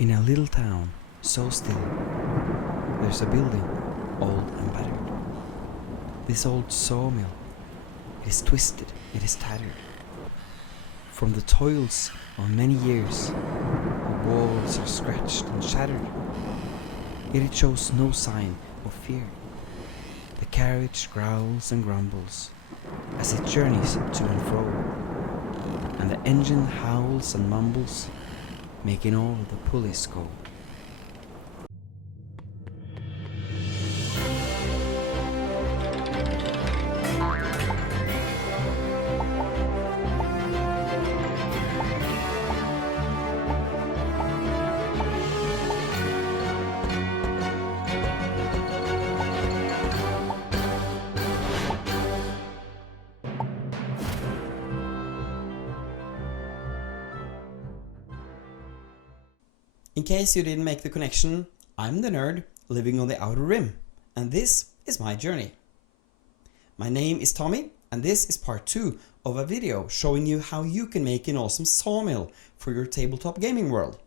In a little town, so still, there's a building, old and battered. This old sawmill, it is twisted, it is tattered. From the toils of many years, the walls are scratched and shattered. Yet it shows no sign of fear. The carriage growls and grumbles as it journeys to and fro, and the engine howls and mumbles, making all the pulleys go. In case you didn't make the connection, I'm the nerd living on the outer rim, and this is my journey. My name is Tommy, and this is part 2 of a video showing you how you can make an awesome sawmill for your tabletop gaming world.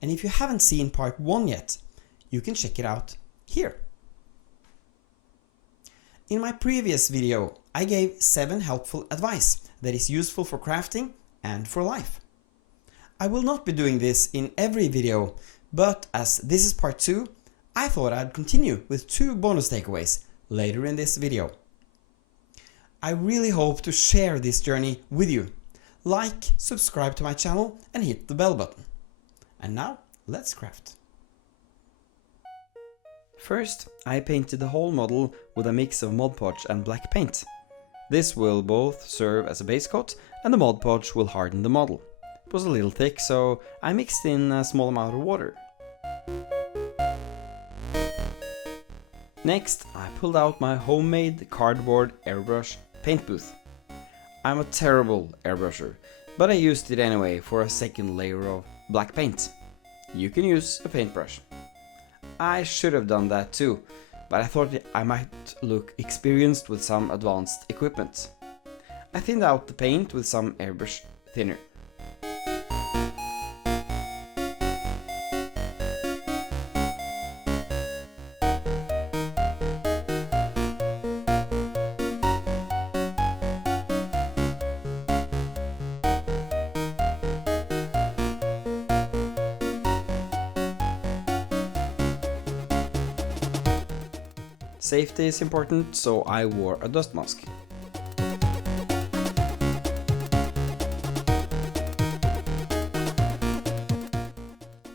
And if you haven't seen part 1 yet, you can check it out here. In my previous video, I gave 7 helpful advice that is useful for crafting and for life. I will not be doing this in every video, but as this is part 2, I thought I'd continue with 2 bonus takeaways later in this video. I really hope to share this journey with you. Like, subscribe to my channel and hit the bell button. And now, let's craft. First, I painted the whole model with a mix of Mod Podge and black paint. This will both serve as a base coat, and the Mod Podge will harden the model. It was a little thick, so I mixed in a small amount of water. Next, I pulled out my homemade cardboard airbrush paint booth. I'm a terrible airbrusher, but I used it anyway for a second layer of black paint. You can use a paintbrush. I should have done that too, but I thought I might look experienced with some advanced equipment. I thinned out the paint with some airbrush thinner. Safety is important, so I wore a dust mask.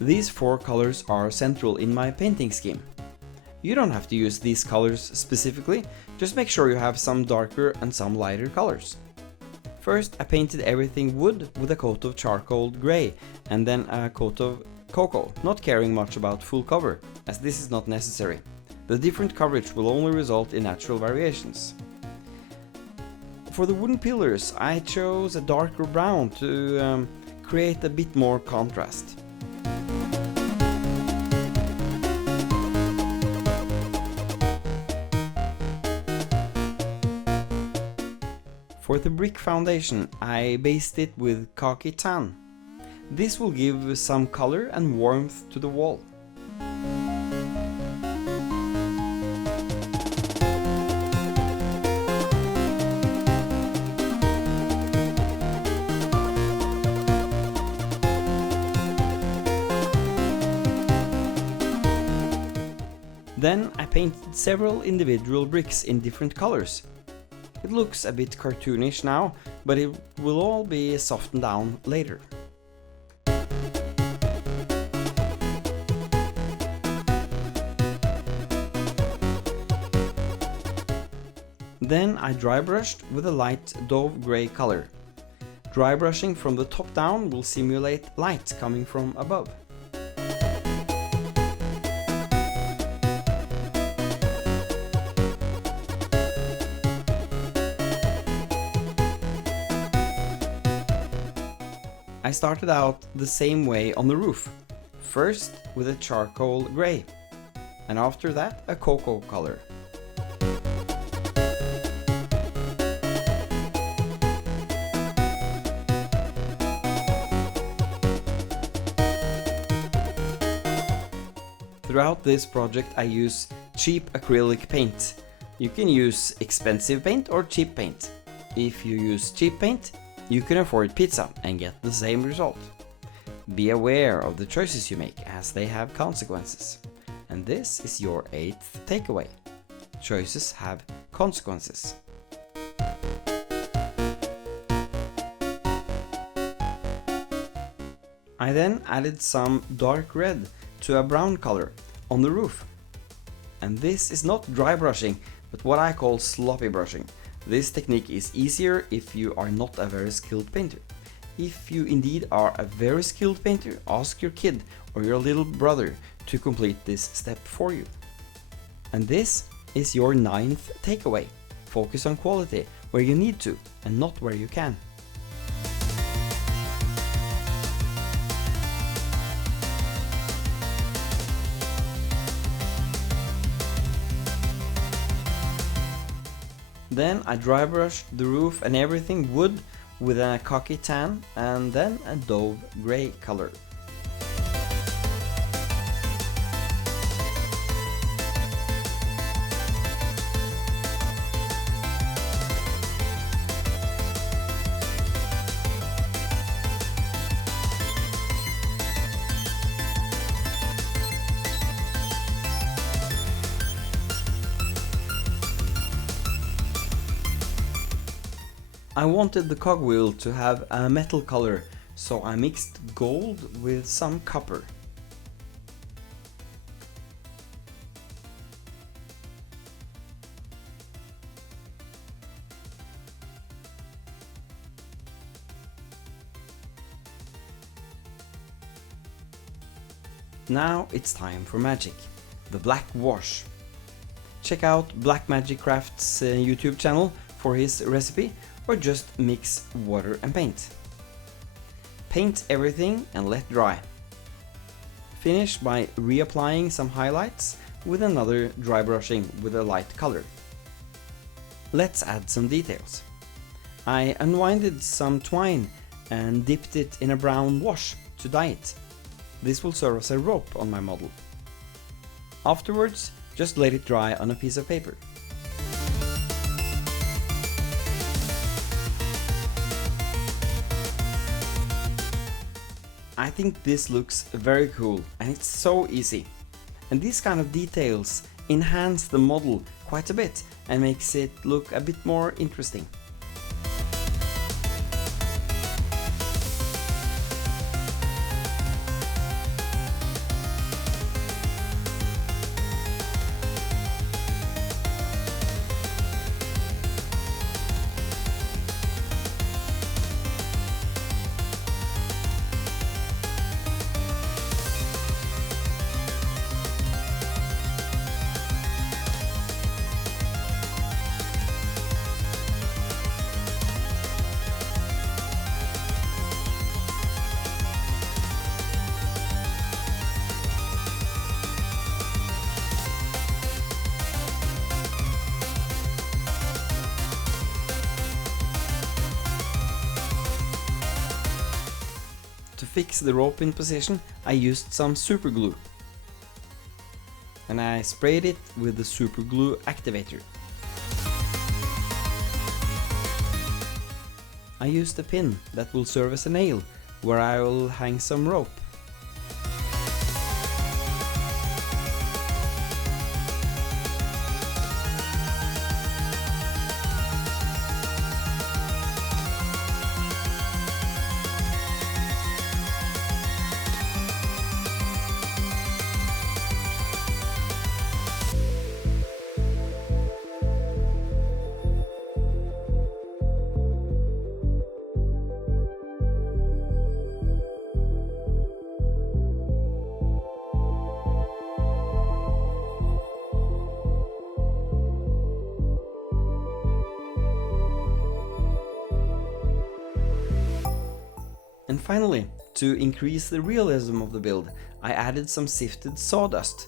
These 4 colors are central in my painting scheme. You don't have to use these colors specifically, just make sure you have some darker and some lighter colors. First, I painted everything wood with a coat of charcoal grey and then a coat of cocoa, not caring much about full cover, as this is not necessary. The different coverage will only result in natural variations. For the wooden pillars, I chose a darker brown to create a bit more contrast. For the brick foundation, I based it with khaki tan. This will give some color and warmth to the wall. Then I painted several individual bricks in different colors. It looks a bit cartoonish now, but it will all be softened down later. Then I dry brushed with a light dove grey color. Dry brushing from the top down will simulate light coming from above. I started out the same way on the roof, first with a charcoal grey, and after that a cocoa color. Throughout this project I use cheap acrylic paint. You can use expensive paint or cheap paint. If you use cheap paint, you can afford pizza and get the same result. Be aware of the choices you make as they have consequences. And this is your 8th takeaway. Choices have consequences. I then added some dark red to a brown color on the roof. And this is not dry brushing, but what I call sloppy brushing. This technique is easier if you are not a very skilled painter. If you indeed are a very skilled painter, ask your kid or your little brother to complete this step for you. And this is your 9th takeaway. Focus on quality where you need to and not where you can. Then I dry brushed the roof and everything wood with a khaki tan and then a dove grey color. I wanted the cogwheel to have a metal color, so I mixed gold with some copper. Now it's time for magic, the black wash. Check out Black Magic Craft's YouTube channel for his recipe, or just mix water and paint. Paint everything and let dry. Finish by reapplying some highlights with another dry brushing with a light color. Let's add some details. I unwinded some twine and dipped it in a brown wash to dye it. This will serve as a rope on my model. Afterwards, just let it dry on a piece of paper. I think this looks very cool and it's so easy. And these kind of details enhance the model quite a bit and makes it look a bit more interesting. To fix the rope in position, I used some super glue. And I sprayed it with the super glue activator. I used a pin that will serve as a nail, where I will hang some rope. And finally, to increase the realism of the build, I added some sifted sawdust.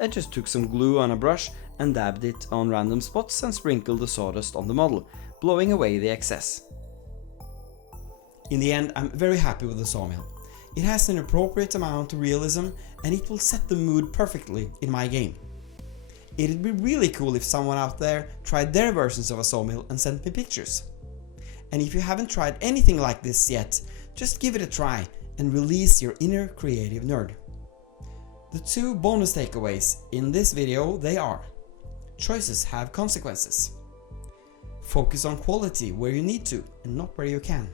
I just took some glue on a brush and dabbed it on random spots and sprinkled the sawdust on the model, blowing away the excess. In the end, I'm very happy with the sawmill. It has an appropriate amount of realism and it will set the mood perfectly in my game. It'd be really cool if someone out there tried their versions of a sawmill and sent me pictures. And if you haven't tried anything like this yet, just give it a try and release your inner creative nerd. The two bonus takeaways in this video they are: choices have consequences. Focus on quality where you need to and not where you can.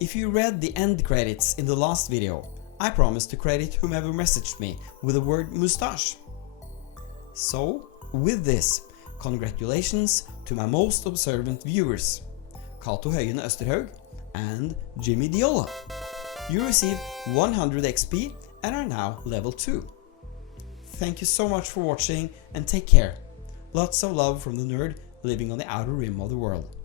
If you read the end credits in the last video, I promised to credit whomever messaged me with the word moustache. So, with this, congratulations to my most observant viewers, Cato Høyene Østerhaug and Jimmy Diola. You receive 100 XP and are now level 2. Thank you so much for watching and take care. Lots of love from the nerd living on the outer rim of the world.